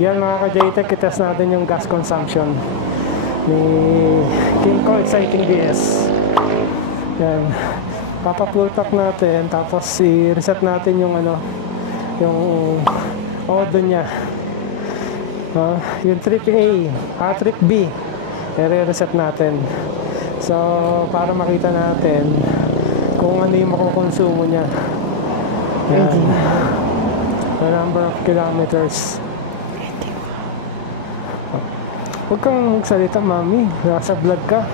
Yan mga ka-JTech, itest natin yung gas consumption ni Kimco Exciting DS. Yan. Papa-full tank natin, tapos i-reset natin yung ano, yung odo niya. Yung trip A, trip B, i-reset natin. So, para makita natin kung ano yung makukonsumo niya. Yan. The number of kilometers. Huwag kang magsalita, mami. Nasa vlog ka.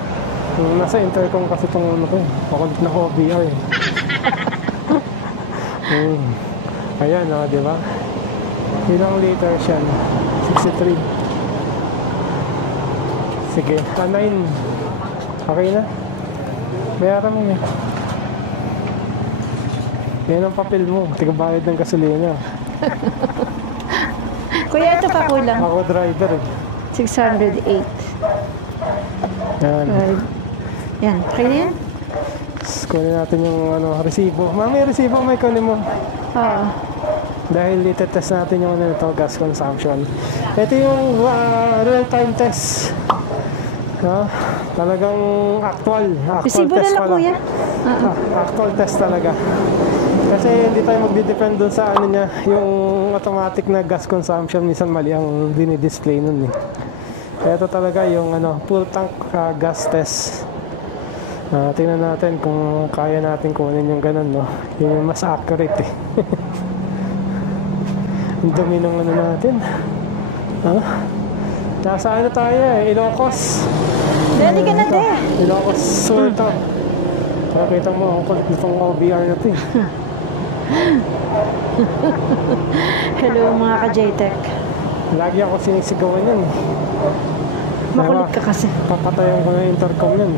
Nasa intercom kasi itong ano ko. Makulit na OBR eh. Ayan, di ba? Ilang liters yan? 63. Sige, 9. Okay na? Bayaran mo eh. Yan ang papel mo. Tigabayad ng gasolina. Kuya, ito pa kulang. Ako driver eh. 608. Yan. Yan. Kaya na yan? Kunin natin yung ano, resibo. Mami, resibo may kunin mo. Oo. Dahil itetest natin yung ano ito, gas consumption. Ito yung real-time test. Talagang actual Resibo test na lang pala. kuya. Actual test talaga. Kasi hindi tayo magdi-depend dun sa ano niya, yung automatic na gas consumption, minsan mali ang dinidisplay nun eh. Ito talaga yung ano, full tank gas test. Tingnan natin kung kaya natin kunin yung ganun, no? Yung mas accurate eh. Ang dumi ng ano natin. Nasa ano tayo eh, Ilocos. Dali ka na, de. Ilocos Sur to. Pakita mo, ang kulit nitong OBR na ito eh. Hello mga ka-JTech. Lagi ako sinisigawan yan. Makulit ka kasi. Papatayan ko na yung intercom yan.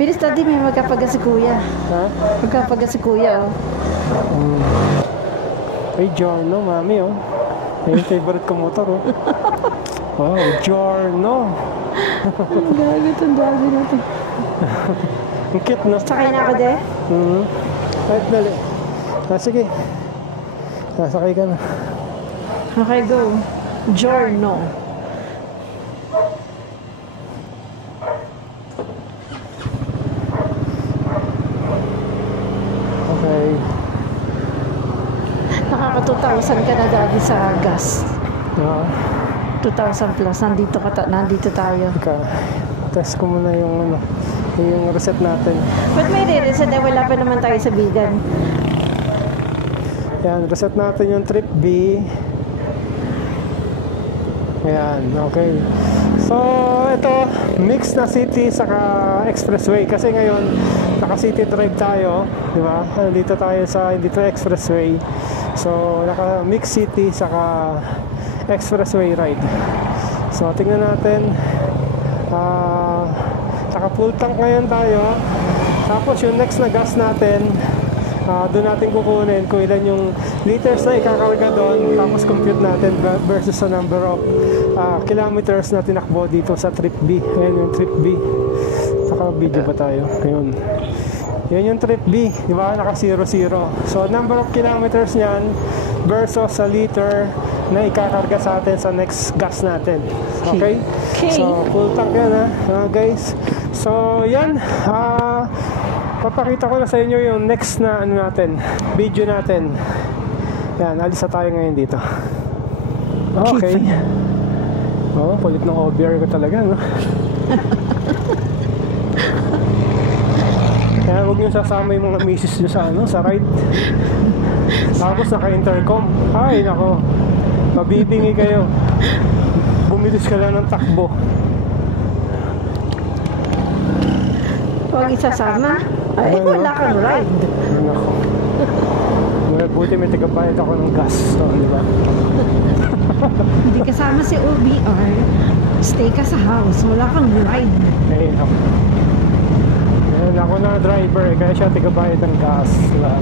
Bilis tadi, may magkapaga si kuya. Ha? Magkapaga si kuya, oh. Ay, Giorno, mami, oh. Ay, yung favorite ko motor, oh. Oh, Giorno. Ang gagot, ang dami natin. Ang cute, no? Sakay na ako, de? Right, dali. Sige. Sakay ka na. Okay, go. Giorno. Okay. Nakaka 2,000 ka na dati sa gas. 2,000 plus. Nandito tayo. Test ko muna yung ano, yung reset natin. Ba't may re-reset? Wala pa naman tayo sa bigan. Yan, reset natin yung trip B. Ayan, okay. So, ito, mix na city saka expressway. Kasi ngayon, naka-city drive tayo. Di ba? Dito tayo sa, dito expressway. So, naka-mix city saka expressway ride. So, tingnan natin. Naka-full tank ngayon tayo. Tapos, yung next na gas natin, doon natin kukunin kung ilan yung liters na ikakarga doon, tapos compute natin versus sa number of kilometers na tinakbo dito sa trip B. Ayan yung trip B. Naka-video ba tayo? Ayun. Yan yung trip B, di ba? Naka 0-0. So, number of kilometers niyan versus sa liter na ikakarga sa atin sa next gas natin. Okay? So, full tank yan guys. So, yan. Papakita ko na sa inyo yung next na ano natin, video natin. Yan, alis na tayo ngayon dito. Okay. Oh, kulit ng OBR ko talaga, no? Kaya huwag nyo sasama yung mga misis nyo sa, ano, sa ride. Tapos naka-intercom. Ay, nako. Mabibingi kayo. Bumilis ka lang ng takbo. Huwag isasama. Ay, wala kang ride. Nako. Buti may tagabayad ako ng gas. So, di ba? Hindi kasama si OBR. Stay ka sa house. Wala kang ride. Eh, ako. Ayan, ako na driver eh, kaya siya tagabayad ng gas. Diba?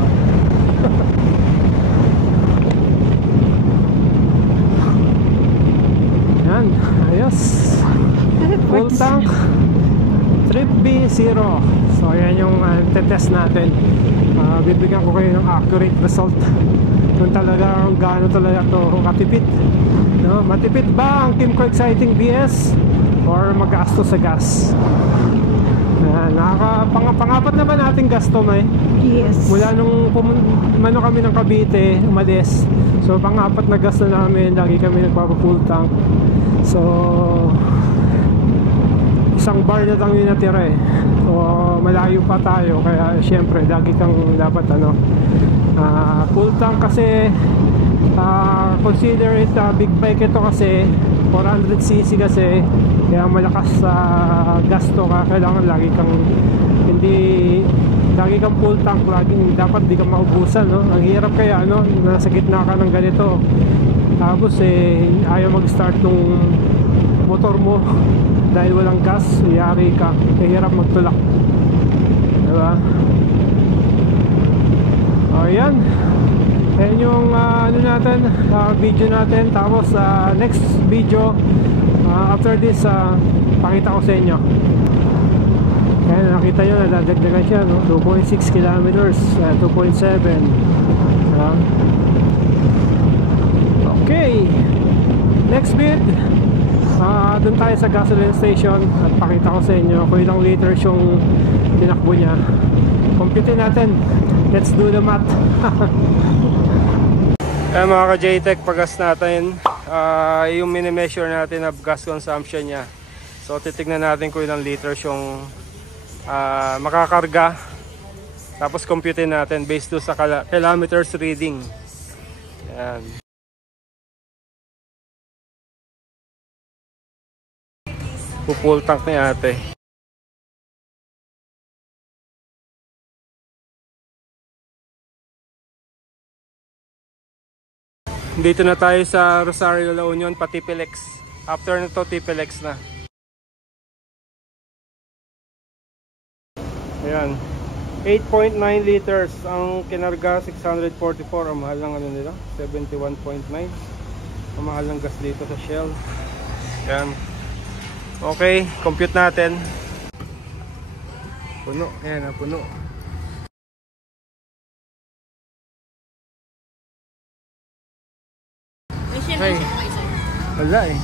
Yan, ayos. Full tank. Trip B0. So, yan yung test natin. Bibigyan ko kayo ng accurate result kung talagang kung gaano talaga to katipid, no? Matipid ba ang Kimco Exciting BS or magastos sa gas? Pangapat na ba nating gasto, May? Yes. Mula nung mano kami ng Cavite, umalis. So pangapat na gasto namin, lagi kami nagpapafull tank. So isang bar na lang yung natira eh. So malayo pa tayo, kaya syempre lagi kang dapat full tank kasi consider it big bike ito kasi 400cc kasi, kaya malakas sa gasto ka. Kailangan lagi kang full tank, laging dapat di ka maubusan, no? Ang hirap kaya nasa gitna ka ng ganito, tapos ayaw mag start nung motor mo dahil walang gas, yari ka, hirap magtulak, diba? Ayan, ayan yung video natin. Tapos next video, after this, pakita ko sa inyo. Ayan, nakita nyo, nadagdagan siya, no? 2.6 kilometers, 2.7. Okay, next bit, dun tayo sa gasoline station at pakita ko sa inyo kung ilang liters yung tinakbo niya. Computin natin. Let's do the math. Ayan mga ka-JTech, pag-gas natin, yung mini-measure natin of gas consumption niya. So titignan natin kung ilang liters yung makakarga. Tapos computin natin based do sa kilometers reading. Ayan. Full tank ni ate. Dito na tayo sa Rosario, La Union, pa TPLX. After nito, TPLX na. Ayan. 8.9 liters. Ang kinarga, 644. Ang mahal ng nila, 71.9. Ang mahal ng gas dito sa Shell. Ayan. Okay, compute natin. Puno. Ayan, puno. Ay, wala eh.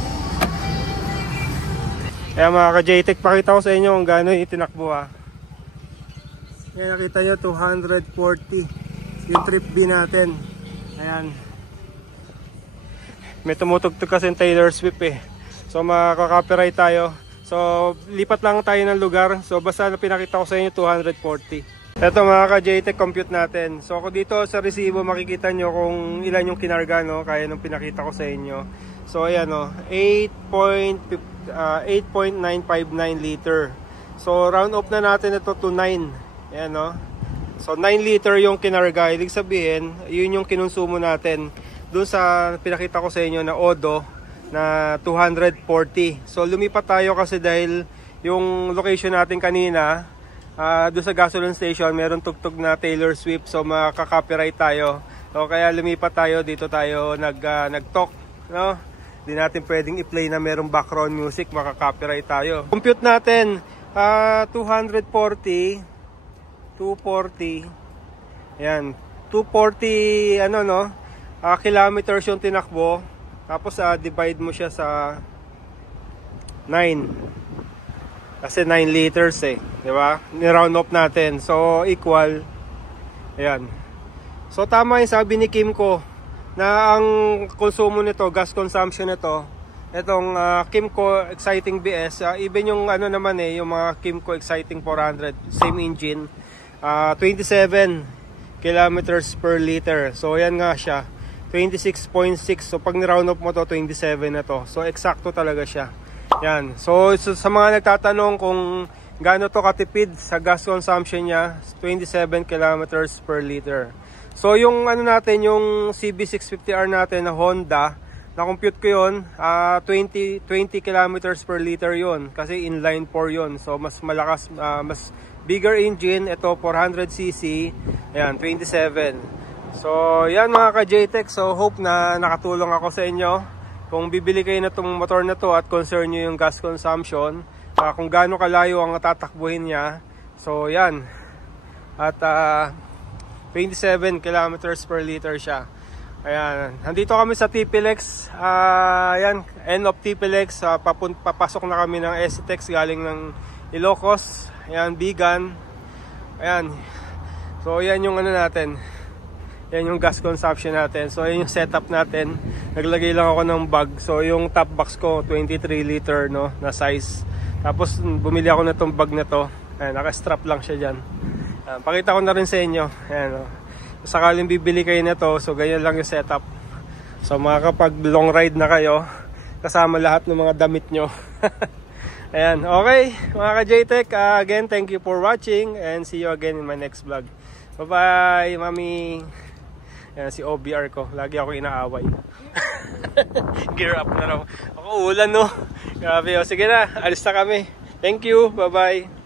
Kaya mga ka-JTech, pakita ko sa inyo kung gaano yung itinakbo ha. Kaya nakita nyo 240 yung trip B natin. Ayan. May tumutugtog kasi yung Taylor Swift eh. So makaka-copyright tayo. So lipat lang tayo ng lugar. So basta na pinakita ko sa inyo 240. Ito mga ka-JTech, compute natin. So ako dito sa resibo makikita nyo kung ilan yung kinarga, no? Kaya nung pinakita ko sa inyo. So ayan, 8.959 liter. So round off na natin ito to 9. Ayan, no? So 9 liter yung kinarga. Ibig sabihin, yun yung kinonsumo natin doon sa pinakita ko sa inyo na Odo na 240. So lumipat tayo kasi dahil yung location natin kanina, doon sa gasoline station, meron tugtog na Taylor Swift, so makaka-copyright tayo. So kaya lumipat tayo, dito tayo nag-talk, no? Hindi natin pwedeng i-play na merong background music, makaka-copyright tayo. Compute natin, 240, ayan, 240, kilometers yung tinakbo. Tapos divide mo siya sa 9. Kasi 9 liters eh, di ba? Ni-round off natin. So equal. Ayan. So tama yung sabi ni Kimco na ang konsumo nito, gas consumption nito, itong Kimco Exciting BS, even yung yung mga Kimco Exciting 400, same engine, 27 kilometers per liter. So ayan nga siya, 26.6. So pag ni-round off mo to, 27 na to. So eksakto talaga siya. Yan. So sa mga nagtatanong kung gaano to katipid sa gas consumption niya, 27 kilometers per liter. So yung natin, yung CB650R natin na Honda, na-compute ko yun, 20 kilometers per liter yun. Kasi inline 4 yun. So mas malakas, mas bigger engine. Ito 400cc. Ayan, 27. So yan mga ka-JTech. So hope na nakatulong ako sa inyo. Kung bibili kayo na itong motor na to at concern nyo yung gas consumption, kung gaano kalayo ang tatakbuhin niya, so yan. At 27 kilometers per liter siya. Ayan, nandito kami sa TPLEX. Ayan, end of TPLEX. Papasok na kami ng SCTEX galing ng Ilocos. Ayan, Bigan. Ayan. So, ayan yung ano natin. Yan yung gas consumption natin. So, ayan yung setup natin. Naglagay lang ako ng bag. So, yung top box ko, 23 liter, no, na size. Tapos, bumili ako na itong bag na to. Ayan, naka-strap lang siya dyan. Pakita ko na rin sa inyo. Ayan, no. Sakaling bibili kayo na to, so ganyan lang yung setup. So makakapag long ride na kayo, kasama lahat ng mga damit nyo. Ayan, okay mga ka-JTech, again thank you for watching and see you again in my next vlog. Bye bye mami. Ayan si OBR ko, lagi ako inaaway. Gear up na raw. Ako ulan no. Grabe, o sige na, alis na kami. Thank you, bye bye.